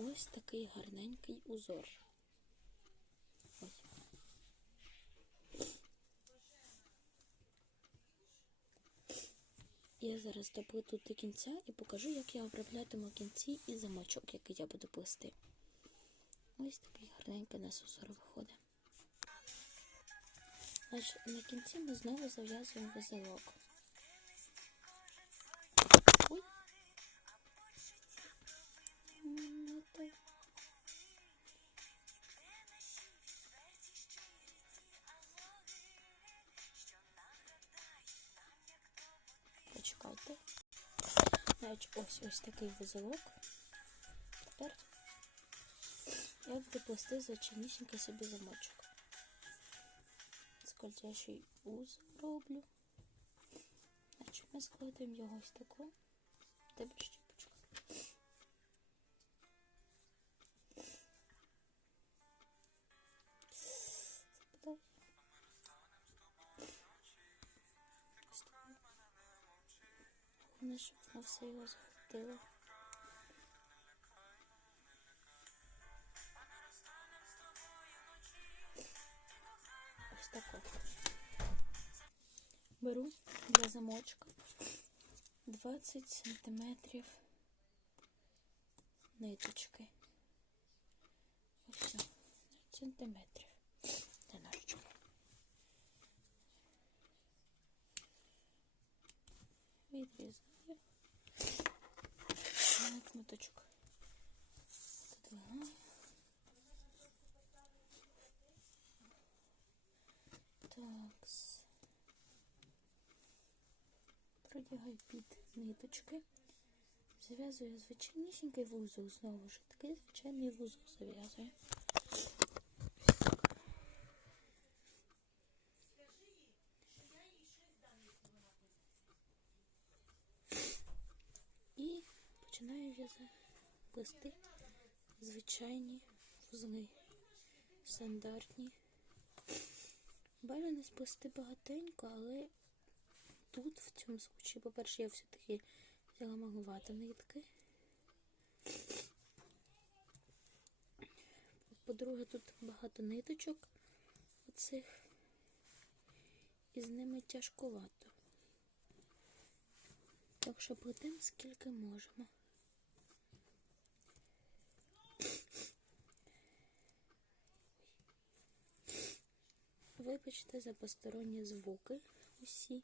ось такий гарненький узор. Ось. Я зараз доплету до кінця і покажу, як я оброблятиму кінці і замочок, який я буду плести. Ось такий гарненький у нас узор виходить. Значить, на кінці ми знову зав'язуємо вузелок. Ой. Почекайте. Значить, ось ось такий вузелок. Тепер я буду плести звичайнісінький собі замочок. Скользящий узел роблю. Значить, ми складемо його ось таку. Головне, щоб на все його захватило. Ось так от. Беру для замочка 20 сантиметрів ниточки. Ось 20 сантиметрів. Де ножичок? Відрізаю. Ниточок. Подвигаю. Так. Продягаю під ниточки. Зав'язую звичайнісінький вузол знову ж таки, звичайний вузол зав'язую. І в'язати плести звичайні вузли, стандартні. Бажано сплести багатенько, але тут в цьому случаї, по-перше, я все-таки взяла маловато нитки. По-друге, тут багато ниточок оцих, і з ними тяжкувато. Так що плетемо скільки можемо. Вибачте за посторонні звуки усі.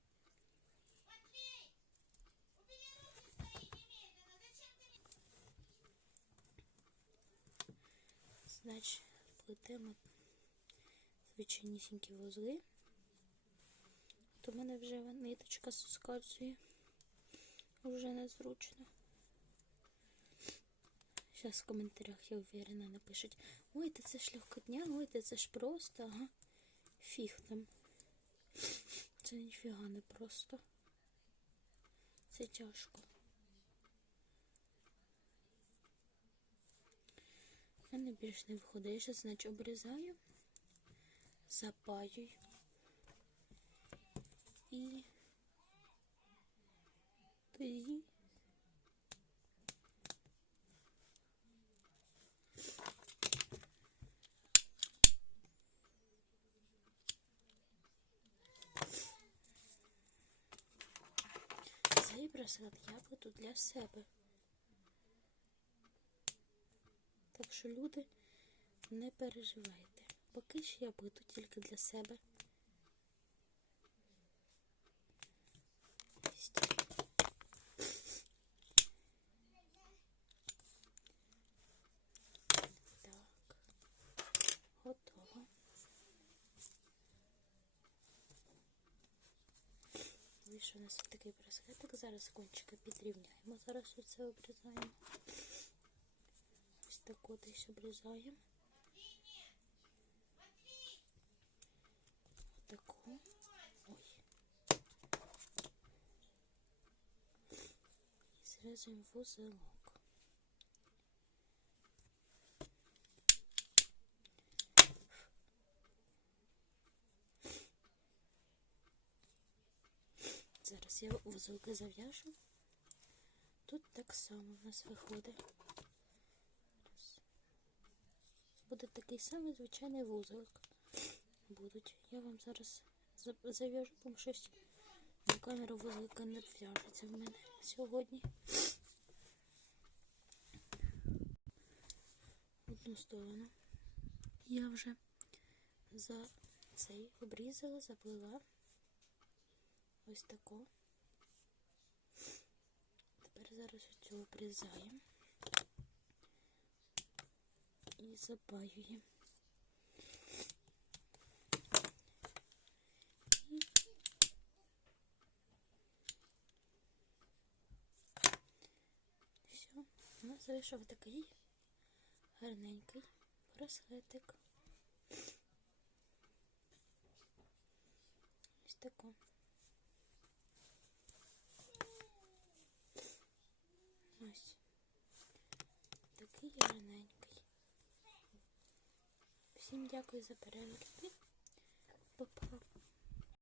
Значить, плетемо звичайнісінькі вузли. От у мене вже ниточка соскальзує. Вже незручно. Зараз в коментарях, я уверена, напишуть. Ой, та це ж легкотня, ой, та це ж просто, ага. Фіг там. Це ніфіга не просто. Це тяжко. У мене більш не виходить. Значить, обрізаю, запаюю і тоді цей браслет я буду для себе. Так що, люди, не переживайте. Поки що я буду тільки для себе. Ось так. Так, готово. Вийшов у нас такий браслетик. Зараз кончики підрівняємо. Зараз оце обрізаємо. Ось так от десь обрізаємо. Отаку. Ой. І зрізаємо вузелок. Зараз я вузолки зав'яжу. Тут так само в нас виходить. Буде такий самий звичайний вузолик. Будуть. Я вам зараз зав'яжу, бо щось на камеру вузлика не в'яжеться в мене сьогодні. Одну сторону. Я вже за цей обрізала, заплела. Ось тако. Тепер зараз оцю обрізаємо і запаюємо. Все, у нас вийшов такий гарненький браслетик. Ось тако. такий гарненький. Всім дякую за перегляд. Па-па.